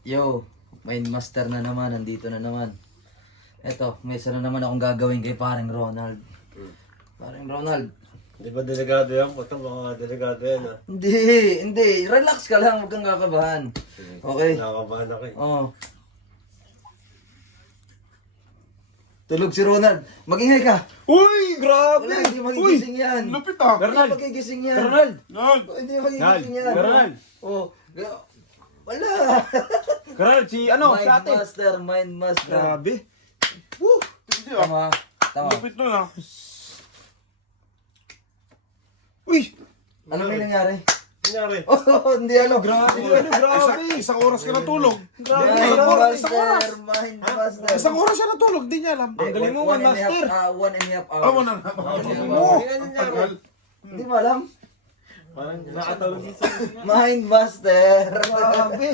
Yo, Mind Master na naman, nandito na naman. Eto, may isa na naman akong gagawin kay paring Ronald. Paring Ronald. Di ba delegado yan? Puto mga delegado yan ha. Hindi. Relax ka lang, huwag kang kakabahan. Okay? Nakakabahan ako eh. Oo. Tulog si Ronald. Magingay ka. Uy! Grabe! Wala, hindi magigising yan. Lupit ah. Hindi magigising yan. Ronald! Yan. Hindi magigising yan. Ronald! Oh. Wala. Ronald, si ano? Si ate. Mind Master. Grabe. Woo! Hindi ah. Tama. Lupit nun ah. Uy! Ano may nangyari? Nangyari. Oh, hindi ano. Grabe. Isang oras ka natulog. Grabe. Mind Master. Isang oras siya natulog, di niya alam. Ang galing mo, One and a half, Master. 1.5 hours. Amo na. Ang tagal. Hindi mo alam? Parang nakatawag dito. Mind Master. Grabe.